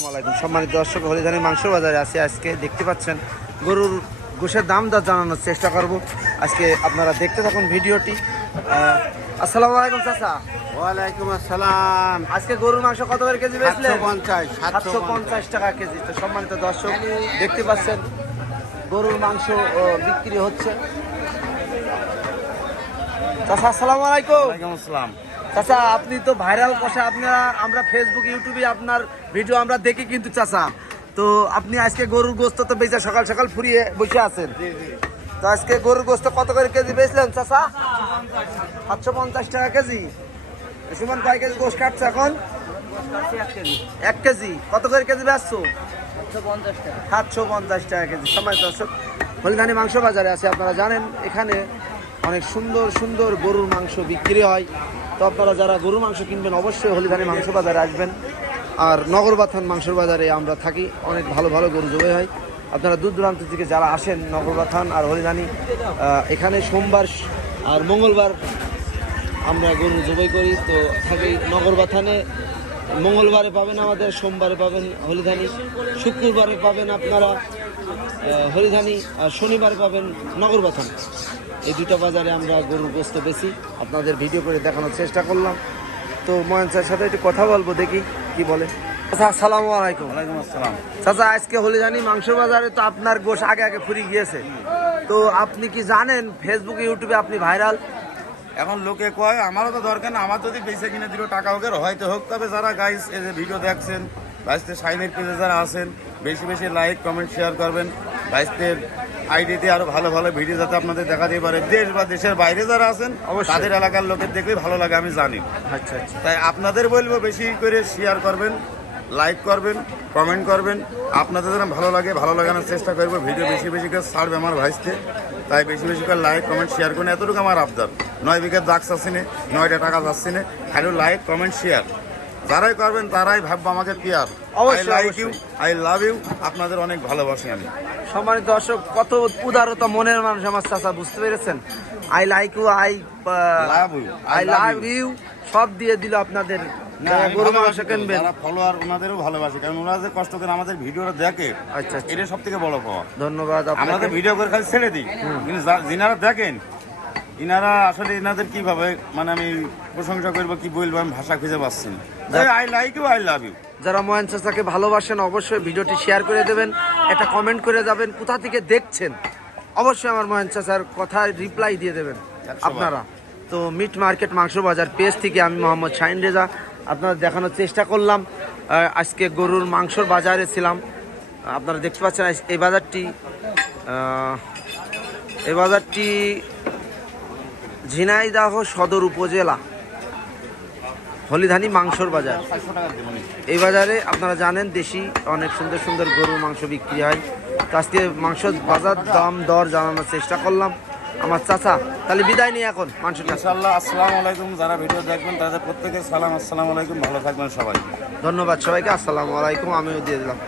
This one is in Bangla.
সম্মানিত দর্শক, হলিধানি মাংস বাজারে আছি। আজকে দেখতে পাচ্ছেন গরুর গোশের দাম দর জানানোর চেষ্টা করব। আজকে আপনারা দেখতে থাকুন ভিডিওটি। আসসালামু আলাইকুম চাচা। ওয়ালাইকুম আসসালাম। আজকে গরুর মাংস কত করে কেজি বেচলেন? 750 টাকা কেজি। তো সম্মানিত দর্শক দেখতে পাচ্ছেন গরুর মাংস বিক্রি হচ্ছে। চাচা আসসালামু আলাইকুম। ওয়ালাইকুম আসসালাম। চাচা আপনি তো ভাইরাল কষা, আমরা ফেসবুক ইউটিউবে আপনার ভিডিও আমরা দেখি কিন্তু চাচা। তো আপনি আজকে গরুর গোস্ত তো বেচা সকাল সকাল ফুরিয়ে বসে আছেন। তো আজকে গরুর গোস্ত কত করে কেজি বেচলেন চাচা? 750 টাকা কেজি। সুমন কয় কেজি গোস্ত কাটছে এখন? 1 কেজি। কত করে কেজি বেচছো? 750 টাকা কেজি। সময় দর্শক, হলিধানি মাংস বাজারে আছে। আপনারা জানেন এখানে অনেক সুন্দর সুন্দর গরুর মাংস বিক্রি হয়। তো আপনারা যারা গরুর মাংস কিনবেন অবশ্যই হলিধানি মাংস বাজারে আসবেন। আর নগরবাথান মাংসের বাজারে আমরা থাকি, অনেক ভালো ভালো গরু জবাই হয়। আপনারা দূর দূরান্ত থেকে যারা আসেন নগরবাথান আর হলিধানি, এখানে সোমবার আর মঙ্গলবার আমরা গরু জবাই করি। তো থাকি নগরবাথানে। মঙ্গলবারে পাবেন আমাদের, সোমবারে পাবেন হলিধানি, শুক্রবারে পাবেন আপনারা হলিধানি, আর শনিবার পাবেন নগরবাথান। এই দুটো বাজারে আমরা গরুর গোস্ত বেশি আপনাদের ভিডিও করে দেখানোর চেষ্টা করলাম। তো ময়ন স্যার সাথে একটু কথা বলবো, দেখি কি বলে। আচ্ছা আসসালামু আলাইকুম। ওয়ালাইকুম আসসালাম। চাচা আজকে হলিধানি মাংস বাজারে তো আপনার গোশ আগে আগে ফুরিয়ে গিয়েছে। তো আপনি কি জানেন ফেসবুক ইউটিউবে আপনি ভাইরাল? এখন লোকে কয় আমারও তো দরকার না, আমার যদি বেঁচে কিনে দিল টাকা হোক আর হয়তো হোক। তবে যারা গাইস এই যে ভিডিও দেখছেন, ভাইস্তের শাইনের পেজে যারা আছেন বেশি বেশি লাইক কমেন্ট শেয়ার করবেন। ভাইস্তের আইডিতে আরো ভালো ভালো ভিডিও যাতে আপনাদের দেখা দিতে পারে। দেশ বা দেশের বাইরে যারা আছেন তাদের এলাকার লোকের দেখলে ভালো লাগে, আমি জানি। আচ্ছা আচ্ছা। তাই আপনাদের বলবো বেশি করে শেয়ার করবেন, লাইক করবেন, কমেন্ট করবেন। আপনাদের যেন ভালো লাগে, ভালো লাগানোর চেষ্টা করবো। ভিডিও বেশি বেশি করে ছাড়বে আমার ভাইসতে। তাই বেশি বেশি করে লাইক কমেন্ট শেয়ার করুন। এতটুকু আমার আবদার। 9 বিঘা দাগ চাচ্ছি না, 9টা টাকা চাচ্ছি না, খালি লাইক কমেন্ট শেয়ার যারাই করবেন তারাই ভাববো আমাকে পেয়ার। I like you, I love you. আপনাদের অনেক ভালোবাসি আমি। সম্মানিত দর্শক, কত উদারতা মনের মানুষ আমার চাচা, বুঝতে পেরেছেন? I like you, love you, I love you সব দিয়ে দিল আপনাদের গরু মাংস কিনবেন। যারা ফলোয়ার ওনাদেরও ভালোবাসি, কারণ ওরা যে কষ্ট করে আমাদের ভিডিওটা দেখে। আচ্ছা আচ্ছা, এটা সব থেকে বড় পাওয়া। ধন্যবাদ আপনাকে। আমাদের ভিডিও করে খালি ছেড়ে দিই, কিন্তু যিনারা দেখেন ইনারা আসলে ইনাদের কিভাবে মানে আমি প্রশংসা করবো কি বলবো, আমি ভাষা খুঁজে পাচ্ছি না। I like you, I love you. যারা ময়ন চাচাকে ভালোবাসেন অবশ্যই ভিডিওটি শেয়ার করে দেবেন, একটা কমেন্ট করে যাবেন কোথা থেকে দেখছেন। অবশ্যই আমার ময়ন চাচার কথায় রিপ্লাই দিয়ে দেবেন আপনারা। তো মিট মার্কেট মাংস বাজার পেজ থেকে আমি মোহাম্মদ শাহিন রেজা আপনারা দেখানোর চেষ্টা করলাম। আজকে গরুর মাংসর বাজারে ছিলাম। আপনারা দেখতে পাচ্ছেন এই বাজারটি ঝিনাইদহ সদর উপজেলা হলিধানি মাংসর বাজার। এই বাজারে আপনারা জানেন দেশি অনেক সুন্দর সুন্দর গরুর মাংস বিক্রি হয়। তো আজকে মাংস বাজার দাম দর জানানোর চেষ্টা করলাম। আমার চাচা তাহলে বিদায় নিয়ে এখন মাংসটা। ইনশাআল্লাহ। আসসালামু আলাইকুম। যারা ভিডিও দেখবেন তাদের প্রত্যেকের সালাম, আসসালামু আলাইকুম। ভালো থাকবেন সবাই। ধন্যবাদ সবাইকে। আসসালামু আলাইকুম। আমিও দিয়ে দিলাম।